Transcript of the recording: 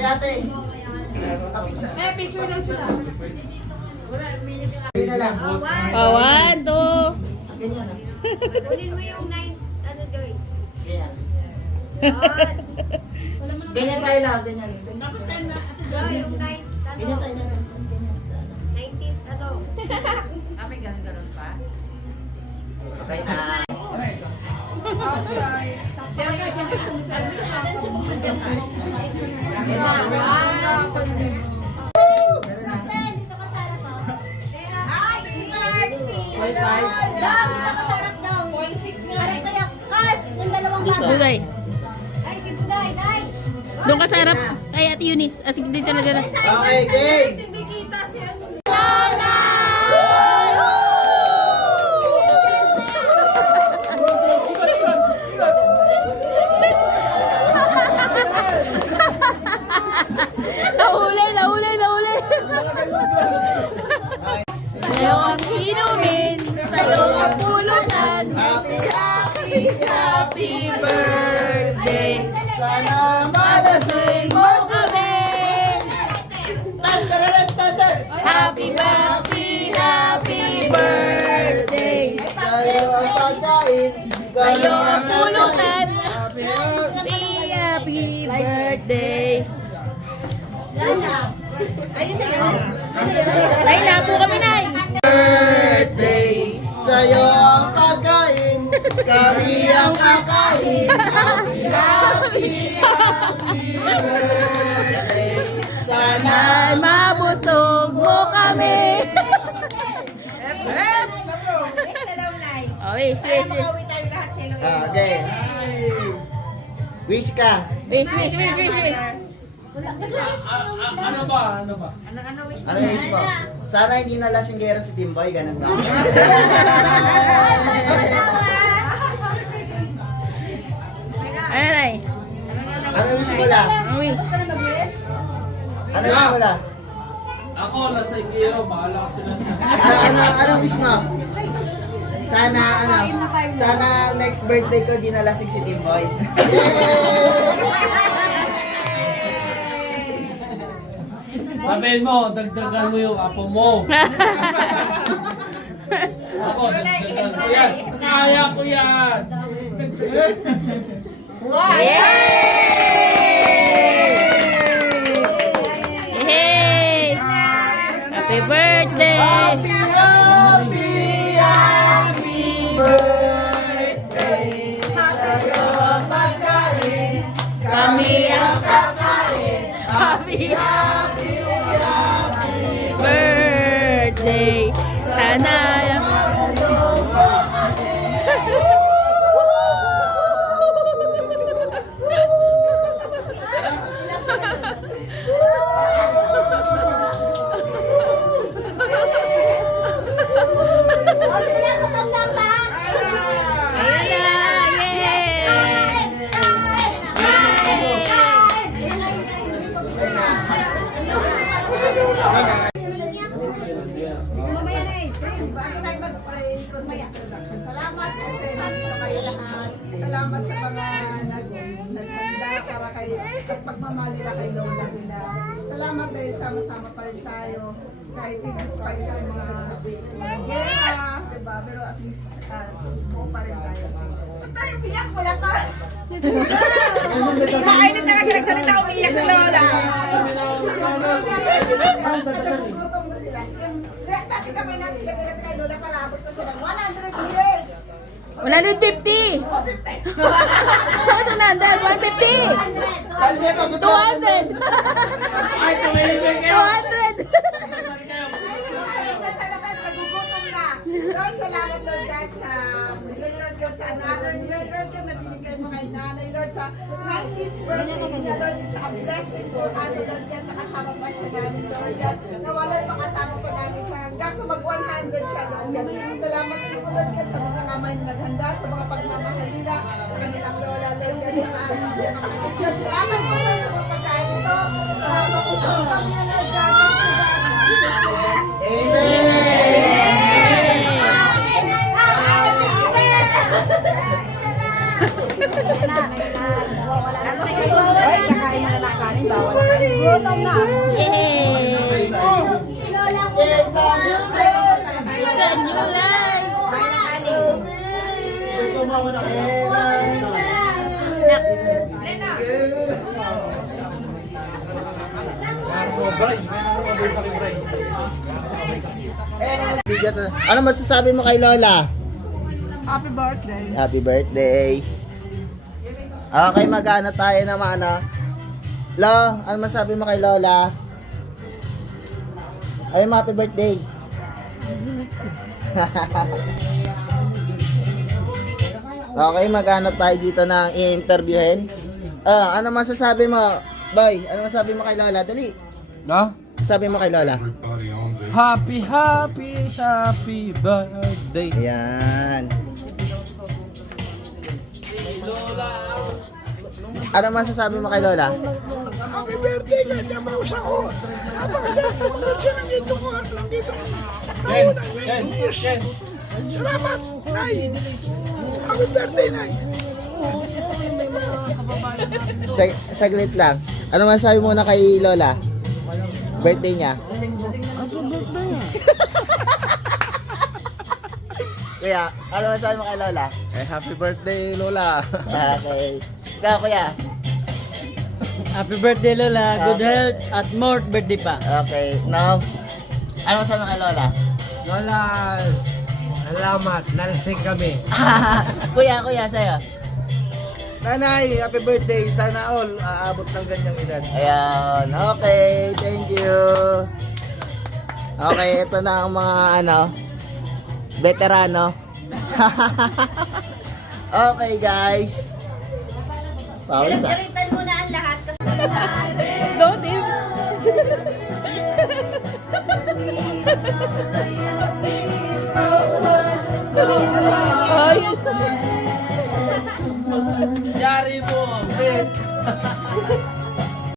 Kay ate. May picture daw sila. Hindi na lang. One, two. Ganyan ah. Kunin mo yung 9, ano doon? Ganyan. Yan. Ganyan tayo lang. Ganyan. Ganyan. Yung 9, Ganyan ano? tayo lang. Ganyan. 19th, ano? Kami ganun pa. Okay na. Outside. Roxanne, dito ka sa harap, oh. Happy birthday! Dong, dito ka sa harap, Dong. 0.6 nga. Ay, kaya, Kas, yung dalawang bata. Buday. Ay, si Buday, Day. Doon ka sa harap. Ay, Ate Eunice. Sige, dito na dito. Okay, game! Hindi kita si ano. Nahuli. Sa'yo ang inumin, sa'yo ang pulutan. Happy birthday. Sana malasing mo Kami. Happy birthday. sa'yo ang pagkain. Sa'yo ang pulutan. Happy birthday. Ayun na yan. Nay, napo kami, Nay. Birthday, sa'yo ang pagkain. Kami ang kakain. Happy birthday. Sana Mabusog mo kami. Okay, sige. Makauwi tayo lahat sa Iloilo. Okay. Wish ka. Wish. Ano ba? Ano wish mo? Ano yung wish mo? Sana hindi na lasinggero si Timboy, ganun ba? Ano, Nay? Ano yung wish mo la? Ang wish. Ano yung wish mo la? Ako, nasa Ingiro, bahala ka sila na. Ano wish mo? Sana next birthday ko di nalasing si Timboy. Sabihin mo, dagdagan mo yung apo mo. Ako, dagdagan ko yan. Kaya ko yan. Yay! Happy birthday! Happy birthday! Sa'yo ang pagkain, kami ang kakain. Happy birthday! Sana O, sige na, tutong-tong lahat. ayun na! Yay! Mamaya na eh. Bago tayo mag-pray, salamat kasi nandito kayo lahat. Salamat sa mga naghanda para kayo at pagmamahal nila kay Lola nila. Salamat dahil sama-sama pa rin tayo. Kahit despite sa mga gera, diba? Pero at least buo pa rin tayo. Ba't tayo umiyak? Wala pa! Ay, na talaga nagsalita, umiiyak si Lola. Gutom na sila. React natin kamay natin, lagyan natin kay Lola para abot ko silang 100 years! 150! Saan ito na? 150! Kasi pag 200! Ay, tumilibig kayo. 200! Salamat, nagugutom na. Lord, salamat Lord God sa Lord God sa another year, Lord God na binigay mo kay nanay, Lord sa 19th birthday niya, Lord, it's a blessing for us, Lord God, nakasama pa siya namin, Lord God, na walang makasama pa namin siya hanggang sa mag-100 siya, Lord God. Salamat po, Lord God, sa mga mamay na naghanda, sa mga pagmamahal nila, sa kanilang lola, Lord God, sa mga kapatid, Lord. Salamat po sa mga pagkain ito, mapusok kami na, Lord God. Amen! Wala na. Ay, kakain na lang kanin, bawal na. Yay! Si Lola ko. It's a new life! Ano masasabi mo kay Lola? Happy birthday. Happy birthday. Okay, mag-ano tayo naman, ano? Lo, ano masabi mo kay Lola? Ay, happy birthday. Okay, mag-ano tayo dito na i-interviewin. Ano masasabi mo? Boy, ano masabi mo kay Lola? Dali. No? Sabi mo kay Lola. Happy, happy, happy birthday. Ayan. Ano masasabi mo kay Lola? Happy birthday ka, namaus ako. Napakasarap na mga siya nandito ko. Nandito ko. Taon na ngayon years. Salamat, Nay. Happy birthday, Nay. Saglit lang. Ano masasabi mo na kay Lola? Birthday niya. Happy birthday. Kuya, ano masasabi mo kay Lola? Happy birthday, Lola. Okay. Ikaw, kuya. Happy birthday Lola, good health at more birthday pa. Okay. Now, ano masasabi mo kay Lola? Lola, salamat. Nalasing kami. Kuya, sa'yo. Nanay, happy birthday. Sana all aabot ng ganyang edad. Ayan. Okay. Thank you. Okay, ito na ang mga veterano. Okay, guys. Pawis ah. Galitan mo na ang lahat kasi Go, Tips! Yari mo, bet.